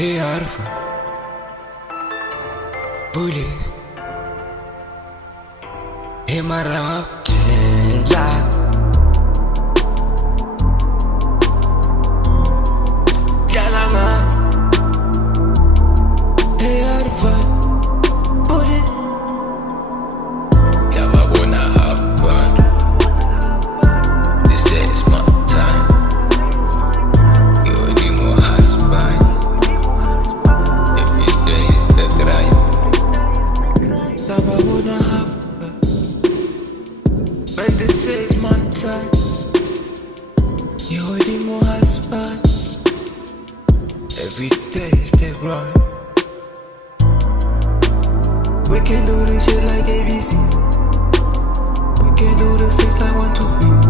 هي عارفة بوليس. هي مرة ما بتلعب كلامها. هي عارفة بوليس. Never wanna happen. This is my time. You're the more husband. Every day is the grind. Never wanna have her. When this is my time. You're the more husband. Every day is the grind. We can do this shit like ABC. We can do this shit like 1, 2, 3.